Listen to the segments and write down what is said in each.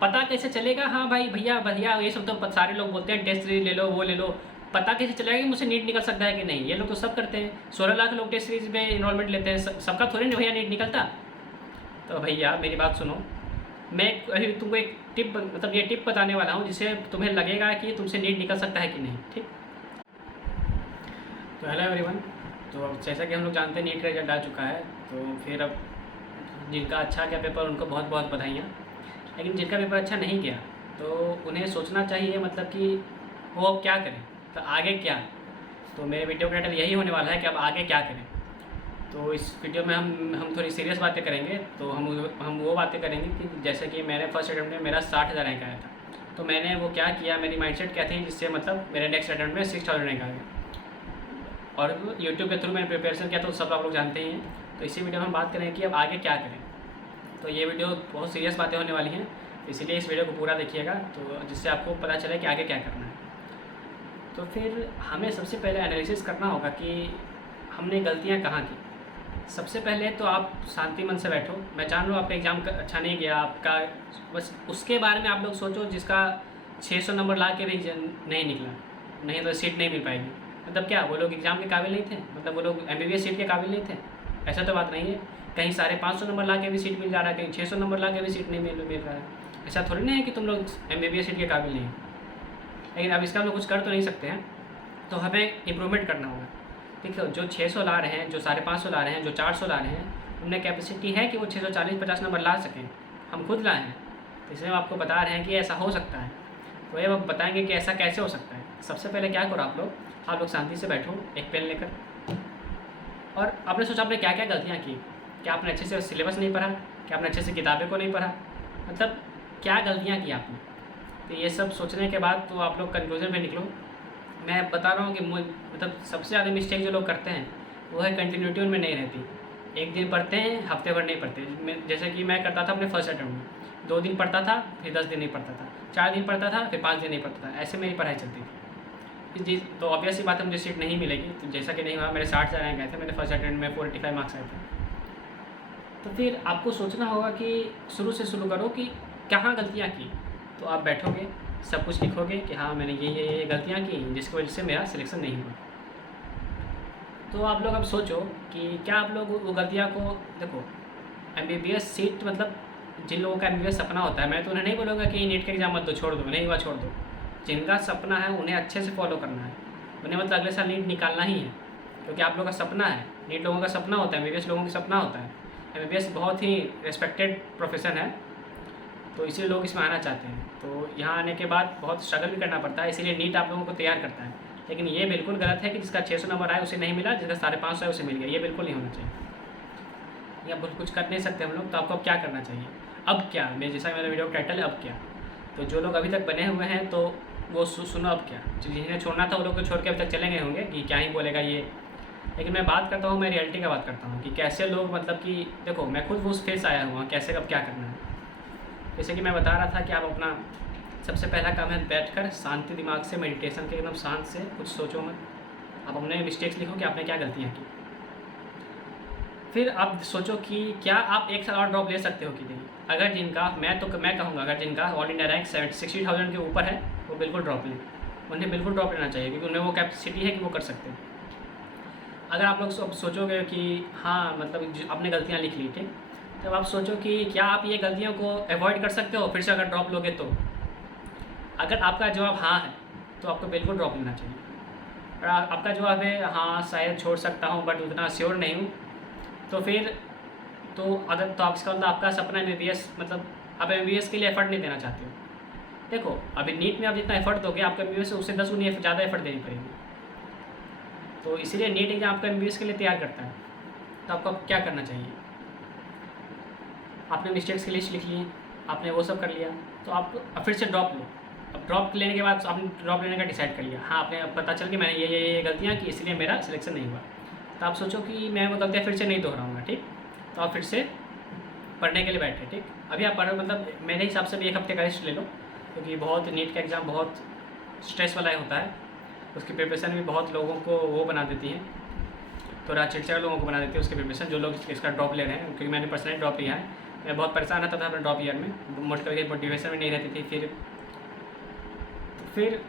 पता कैसे चलेगा? हाँ भाई भैया भैया ये सब तो सारे लोग बोलते हैं टेस्ट सीरीज ले लो वो ले लो, पता कैसे चलेगा कि मुझसे नीट निकल सकता है कि नहीं? ये लोग तो सब करते हैं, 16 लाख लोग टेस्ट सीरीज में इन्वॉल्वमेंट लेते हैं, सबका थोड़ी ना भैया नीट निकलता। तो भैया मेरी बात सुनो, मैं अभी तुमको एक टिप मतलब ये टिप बताने वाला हूँ जिससे तुम्हें लगेगा कि तुमसे नीट निकल सकता है कि नहीं, ठीक? तो हेलो एवरीवन, तो अब जैसा कि हम लोग जानते हैं नीट का रिजल्ट आ चुका है, तो फिर अब जिनका अच्छा गया पेपर उनको बहुत बहुत बधाइयाँ। लेकिन जिनका पेपर अच्छा नहीं गया तो उन्हें सोचना चाहिए मतलब कि वो अब क्या करें, तो आगे क्या। तो मेरे वीडियो का टाइटल यही होने वाला है कि अब आगे क्या करें। तो इस वीडियो में हम थोड़ी सीरियस बातें करेंगे। तो हम वो बातें करेंगे कि जैसे कि मैंने फर्स्ट अटैम्प्ट में मेरा 60,000 रैंक आया था, तो मैंने वो क्या किया, मेरी माइंडसेट क्या थी जिससे मतलब मेरे नेक्स्ट अटैम्प्ट में 6,000 रैंक आ गया। और यूट्यूब के थ्रू मैंने प्रिपरेशन किया तो सब आप लोग जानते ही हैं। तो इसी वीडियो में हम बात करें कि अब आगे क्या करें। तो ये वीडियो बहुत सीरियस बातें होने वाली हैं, इसीलिए इस वीडियो को पूरा देखिएगा तो जिससे आपको पता चले कि आगे क्या करना है। तो फिर हमें सबसे पहले एनालिसिस करना होगा कि हमने गलतियाँ कहाँ की। सबसे पहले तो आप शांति मन से बैठो। मैं जान रहा हूँ आपका एग्ज़ाम अच्छा नहीं गया आपका, बस उसके बारे में आप लोग सोचो जिसका 600 नंबर ला के भी नहीं निकला, नहीं तो सीट नहीं मिल पाएगी। मतलब क्या वो लोग एग्ज़ाम के काबिल नहीं थे? मतलब वो लोग MBBS सीट के काबिल नहीं थे? ऐसा तो बात नहीं है। कहीं 550 नंबर ला के भी सीट मिल जा रहा है, कहीं 600 नंबर ला के भी सीट नहीं मिल रहा है। ऐसा थोड़ी ना है कि तुम लोग MBBS सीट के काबिल नहीं हो। लेकिन अब इसका हम लोग कुछ कर तो नहीं सकते हैं, तो हमें इम्प्रूवमेंट करना होगा। देखो जो 600 ला रहे हैं, जो 550 ला रहे हैं, जो 400 ला रहे हैं, उनमें कैपेसिटी है कि वो 640-50 नंबर ला सकें। हम खुद लाए हैं, तो इसलिए हम आपको बता रहे हैं कि ऐसा हो सकता है। तो ये अब बताएंगे कि ऐसा कैसे हो सकता है। सबसे पहले क्या करो आप लोग शांति से बैठो एक पेन लेकर, और आपने सोचा आपने क्या क्या गलतियाँ की। क्या आपने अच्छे से सिलेबस नहीं पढ़ा? क्या आपने अच्छे से किताबें को नहीं पढ़ा? मतलब क्या गलतियाँ की आपने? तो ये सब सोचने के बाद तो आप लोग कंक्लूजन पे निकलो। मैं बता रहा हूँ कि मतलब सबसे ज़्यादा मिस्टेक जो लोग करते हैं वो है कंटिन्यूटी उनमें नहीं रहती। एक दिन पढ़ते हैं, हफ्ते भर नहीं पढ़ते। जैसे कि मैं करता था अपने फर्स्ट अटैम्प्ट में, 2 दिन पढ़ता था, फिर 10 दिन नहीं पढ़ता था, 4 दिन पढ़ता था, फिर 5 दिन नहीं पढ़ता था, ऐसे मेरी पढ़ाई चलती थी। जी तो ऑब्वियस सी बात है मुझे सीट नहीं मिलेगी। तो जैसा कि नहीं हुआ, मेरे 60,000 रैंक आए थे, मैंने फर्स्ट अटैम्प्ट में 485 मार्क्स आए थे। तो फिर आपको सोचना होगा कि शुरू से शुरू करो कि कहाँ गलतियाँ की। तो आप बैठोगे, सब कुछ लिखोगे कि हाँ मैंने ये गलतियाँ की जिसकी वजह से मेरा सिलेक्शन नहीं हुआ। तो आप लोग अब सोचो कि क्या आप लोग वो गलतियाँ को देखो। MBBS सीट मतलब जिन लोगों का MBBS सपना होता है, मैं तो उन्हें नहीं बोलूँगा कि नीट का एग्ज़ाम मत दो, छोड़ दो, नहीं हुआ छोड़ दो। जिनका सपना है उन्हें अच्छे से फॉलो करना है, उन्हें मतलब अगले साल नीट निकालना ही है, क्योंकि आप लोगों का सपना है। नीट लोगों का सपना होता है, MBBS लोगों का सपना होता है। MBBS बहुत ही रिस्पेक्टेड प्रोफेशन है, तो इसलिए लोग इसमें आना चाहते हैं। तो यहाँ आने के बाद बहुत स्ट्रगल भी करना पड़ता है, इसीलिए नीट आप लोगों को तैयार करता है। लेकिन ये बिल्कुल गलत है कि जिसका 600 नंबर आए उसे नहीं मिला, जिसका 550 है उसे मिल गया। ये बिल्कुल नहीं होना चाहिए। या कुछ कर नहीं सकते हम लोग। तो आपको अब क्या करना चाहिए? अब क्या, मैं जैसा मेरा वीडियो का टाइटल है अब क्या। तो जो लोग अभी तक बने हुए हैं तो वो सुनो अब क्या। जिन्हें छोड़ना था वो लोग तो छोड़ के अभी तक चले गए होंगे कि क्या ही बोलेगा ये। लेकिन मैं बात करता हूँ, मैं रियलिटी का बात करता हूँ कि कैसे लोग मतलब कि देखो मैं खुद उस फेस आया हुआ कैसे अब क्या करना है। जैसे कि मैं बता रहा था कि आप अपना सबसे पहला काम है बैठकर शांति दिमाग से मेडिटेशन के एकदम शांत से कुछ सोचो मत। आप अपने मिस्टेक्स लिखो कि आपने क्या गलतियाँ की। फिर आप सोचो कि क्या आप एक साल और ड्रॉप ले सकते हो कि नहीं। अगर जिनका मैं कहूँगा अगर जिनका ऑल इंडिया रैंक 60,000 के ऊपर है वो बिल्कुल ड्रॉप लें। उन्हें बिल्कुल ड्रॉप लेना चाहिए क्योंकि उन्हें वो कैपेसिटी है कि वो कर सकते हैं। अगर आप लोग सोचोगे कि हाँ मतलब आपने गलतियाँ लिख ली, ठीक, तब आप सोचो कि क्या आप ये गलतियों को अवॉइड कर सकते हो फिर से अगर ड्रॉप लोगे तो। अगर आपका जवाब हाँ है तो आपको बिल्कुल ड्रॉप लेना चाहिए। और आपका जवाब है हाँ शायद छोड़ सकता हूँ बट उतना श्योर नहीं हूँ, तो फिर तो अगर तो इसका मतलब आपका सपना MBBS मतलब आप MBBS के लिए एफर्ट नहीं देना चाहते हो। देखो अभी नीट में आप जितना एफर्ट दोगे आपको MBBS से उससे 10 गुनी ज़्यादा एफर्ट देनी पड़ेगी। तो इसीलिए नीट एग्जाम आपको MBBS के लिए तैयार करता है। तो आपको अब क्या करना चाहिए? आपने मिस्टेक्स की लिस्ट लिख ली, आपने वो सब कर लिया, तो आप अब फिर से ड्रॉप लो। अब ड्रॉप लेने के बाद आपने ड्रॉप लेने का डिसाइड कर लिया, हाँ आपने अब पता चल कि मैंने ये गलतियाँ की इसलिए मेरा सिलेक्शन नहीं हुआ। तो आप सोचो कि मैं वो गलतियाँ फिर से नहीं दोहराऊँगा, ठीक। तो आप फिर से पढ़ने के लिए बैठे, ठीक। अभी आप पढ़ो मतलब मेरे हिसाब से भी 1 हफ्ते का रेस्ट ले लो, क्योंकि बहुत नीट का एग्ज़ाम बहुत स्ट्रेस वाला होता है। उसकी प्रिपरेशन भी बहुत लोगों को वो बना देती है, थोड़ा चिड़चिड़ा लोगों को बना देती है उसकी प्रिपरेशन, जो लोग इसका ड्रॉप ले रहे हैं। क्योंकि मैंने पर्सनली ड्रॉप लिया है, मैं बहुत परेशान रहता था अपने ड्रॉप ईयर में, मोटिवेशन में नहीं रहती थी। फिर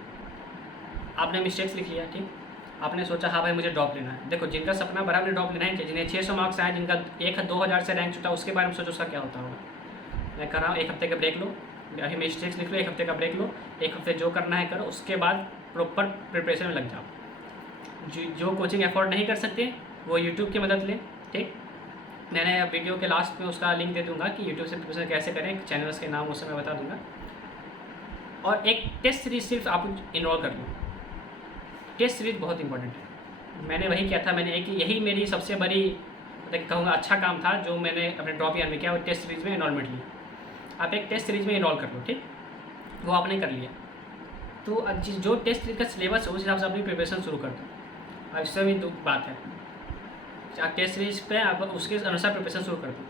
आपने मिस्टेक्स लिख लिया, ठीक, आपने सोचा हाँ भाई मुझे ड्रॉप लेना है। देखो जिनका सपना भरा उन्हें ड्रॉप लेना है, जिन्हें 600 मार्क्स आए, जिनका 1-2 हज़ार से रैंक छूटा, उसके बारे में सोचो उसका क्या होता होगा। मैं कह रहा हूँ 1 हफ्ते का ब्रेक लो, अभी मिस्टेक्स लिख लो, 1 हफ्ते का ब्रेक लो, 1 हफ्ते जो करना है करो, उसके बाद प्रॉपर प्रिपरेशन में लग जाओ। जो कोचिंग अफोर्ड नहीं कर सकते वो यूट्यूब की मदद लें, ठीक। मैंने वीडियो के लास्ट में उसका लिंक दे दूँगा कि यूट्यूब से प्रिपरेशन कैसे करें, चैनल्स के नाम उस समय बता दूँगा। और एक टेस्ट सीरीज सिर्फ आप इनरोल कर लो, टेस्ट सीरीज बहुत इंपॉर्टेंट है। मैंने वही किया था, मैंने यही मेरी सबसे बड़ी मतलब कहूँगा अच्छा काम था जो मैंने अपने ड्रॉप ईयर में किया, वो टेस्ट सीरीज़ में इनरोलमेंट ली। आप एक टेस्ट सीरीज़ में इनरोल कर लो, ठीक, वो आपने कर लिया तो जो टेस्ट सीरीज का सिलेबस है उस हिसाब से अपनी प्रिपरेशन शुरू कर दो। अब इससे भी बात है, आप टेस्ट सीरीज पे आप उसके अनुसार प्रिपरेशन शुरू कर दो।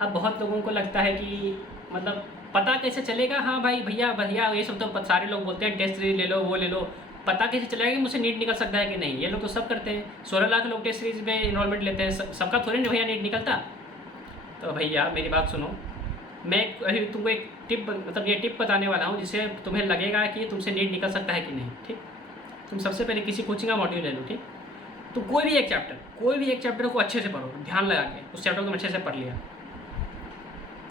अब बहुत लोगों को लगता है कि मतलब पता कैसे चलेगा, हाँ भाई भैया ये सब तो सारे लोग बोलते हैं टेस्ट सीरीज ले लो वो ले लो, पता कैसे चलेगा कि मुझसे नीट निकल सकता है कि नहीं। ये लोग तो सब करते हैं, 16 लाख लोग टेस्ट सीरीज में इनरोलमेंट लेते हैं, सबका थोड़ी नहीं भैया नीट निकलता। तो भैया मेरी बात सुनो, मैं अभी तुमको एक टिप मतलब ये टिप बताने वाला हूँ जिससे तुम्हें लगेगा कि तुमसे नीट निकल सकता है कि नहीं, ठीक। तुम सबसे पहले किसी कोचिंग का मॉड्यूल ले लो, ठीक। तो कोई भी एक चैप्टर को अच्छे से पढ़ो, ध्यान लगा के उस चैप्टर को तुम अच्छे से पढ़ लिया।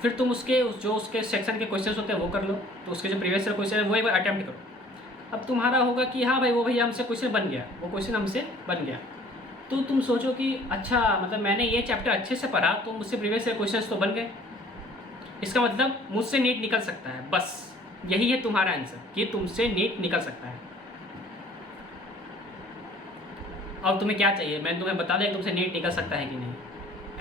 फिर तुम उसके सेक्शन के क्वेश्चन होते हैं वो कर लो, तो उसके जो प्रीवियस ईयर क्वेश्चन है वो एक बार अटैम्प्ट करो। अब तुम्हारा होगा कि हाँ भाई वो भैया हमसे क्वेश्चन बन गया, वो क्वेश्चन हमसे बन गया, तो तुम सोचो कि अच्छा मतलब मैंने ये चैप्टर अच्छे से पढ़ा तो मुझसे प्रीवियस ईयर क्वेश्चन तो बन गए, इसका मतलब मुझसे नीट निकल सकता है। बस यही है तुम्हारा आंसर कि तुमसे नीट निकल सकता है। अब तुम्हें क्या चाहिए, मैं तुम्हें बता दें तुमसे नीट निकल सकता है कि नहीं।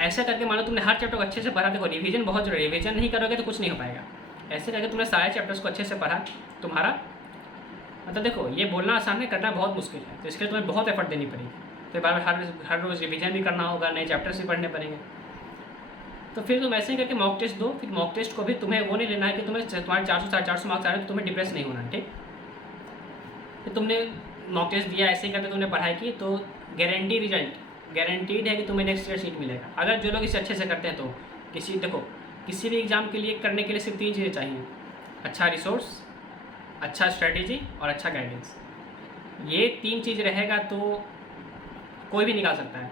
ऐसा करके मानो तुमने हर चैप्टर को अच्छे से पढ़ा, देखो रिवीजन बहुत जरूरी है, रिवीजन नहीं करोगे तो कुछ नहीं हो पाएगा। ऐसे करके तुमने सारे चैप्टर्स को अच्छे से पढ़ा, तुम्हारा मतलब देखो ये बोलना आसान है, करना बहुत मुश्किल है, तो इसके लिए तुम्हें बहुत एफर्ट देनी पड़ेगी। तो बार बार हर रोज़ रिवीजन भी करना होगा, नए चैप्टर्स भी पढ़ने पड़ेंगे। तो फिर तुम ऐसे ही करके मॉक टेस्ट दो। फिर मॉक टेस्ट को भी तुम्हें वो नहीं लेना है कि तुम्हारे 400-450 मार्क्स आ रहे हैं तो तुम्हें डिप्रेस नहीं होना है, ठीक। फिर तुमने मॉक टेस्ट दिया, ऐसे ही करके तुमने पढ़ाई की तो गारंटीड है कि तुम्हें नेक्स्ट ईयर सीट मिलेगा। अगर जो लोग इसे अच्छे से करते हैं तो किसी भी एग्ज़ाम के लिए करने के लिए सिर्फ 3 चीज़ें चाहिए: अच्छा रिसोर्स, अच्छा स्ट्रेटेजी और अच्छा गाइडेंस। ये 3 चीज़ रहेगा तो कोई भी निकाल सकता है।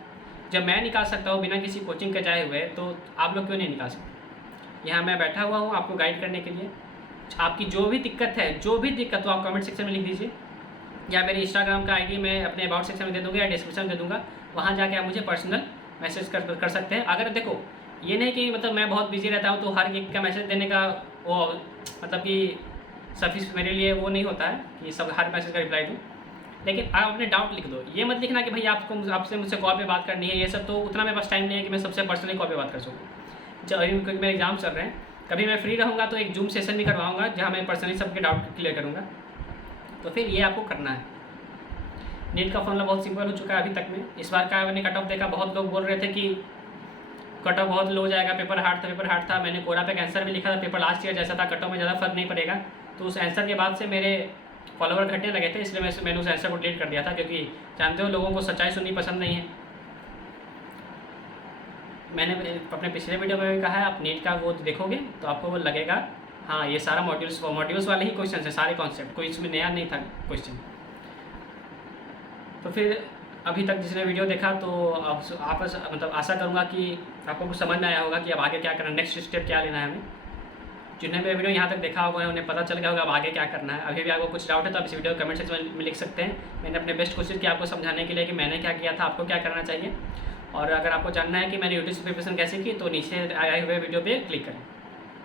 जब मैं निकाल सकता हूँ बिना किसी कोचिंग के जाए हुए, तो आप लोग क्यों नहीं निकाल सकते। यहाँ मैं बैठा हुआ हूँ आपको गाइड करने के लिए। आपकी जो भी दिक्कत हो आप कमेंट सेक्शन में लिख दीजिए, या मेरे इंस्टाग्राम का आईडी मैं अपने अबाउट सेक्शन में दे दूँगा या डिस्क्रिप्शन में दे दूँगा, वहाँ जाके आप मुझे पर्सनल मैसेज कर सकते हैं। अगर देखो ये नहीं कि मतलब मैं बहुत बिजी रहता हूँ तो हर एक का मैसेज देने का वो मतलब कि सफिश मेरे लिए वो नहीं होता है कि सब हर मैसेज का रिप्लाई दूँ। लेकिन आप अपने डाउट लिख दो, ये मत लिखना कि भाई आपसे मुझसे कॉल पे बात करनी है, ये सब तो उतना मेरे पास टाइम नहीं है कि मैं सबसे पर्सनली कॉल पे बात कर सकूँ। जब अभी क्योंकि मेरे एग्जाम चल रहे हैं, कभी मैं फ्री रहूँगा तो एक जूम सेशन भी करवाऊँगा जहाँ मैं पर्सनली सबके डाउट क्लियर करूँगा। तो फिर ये आपको करना है। नीट का फॉर्मूला बहुत सिंपल हो चुका है अभी तक में। इस बार का मैंने कट ऑफ देखा, बहुत लोग बोल रहे थे कि कट ऑफ बहुत लो जाएगा, पेपर हार्ड था। मैंने कोरा पे आंसर भी लिखा था, पेपर लास्ट ईयर जैसा था, कट ऑफ में ज़्यादा फर्क नहीं पड़ेगा। तो उस आंसर के बाद से मेरे फॉलोवर घटने लगे थे, इसलिए मैंने उस आंसर को डिलीट कर दिया था, क्योंकि जानते हो लोगों को सच्चाई सुननी पसंद नहीं है। मैंने अपने पिछले वीडियो में भी कहा है, आप नीट का वो देखोगे तो आपको वो लगेगा हाँ ये सारा मॉड्यूल्स वाले ही क्वेश्चन है, सारे कॉन्सेप्ट, कोई इसमें नया नहीं था क्वेश्चन। तो फिर अभी तक जिसने वीडियो देखा तो आप मतलब आशा करूँगा कि आपको कुछ समझ में आया होगा कि अब आगे क्या करना, नेक्स्ट स्टेप क्या लेना है हमें। जिन्हें मेरा वीडियो यहाँ तक देखा होगा उन्हें पता चल गया होगा अब आगे क्या करना है। अभी भी आपको कुछ डाउट है तो आप इस वीडियो को कमेंट सेक्शन में लिख सकते हैं। मैंने अपने बेस्ट कोशिश की आपको समझाने के लिए कि मैंने क्या किया था, आपको क्या करना चाहिए। और अगर आपको जानना है कि मैंने यूट्यूब से प्रिपरेशन कैसे की तो नीचे आए हुए वीडियो पे क्लिक करें।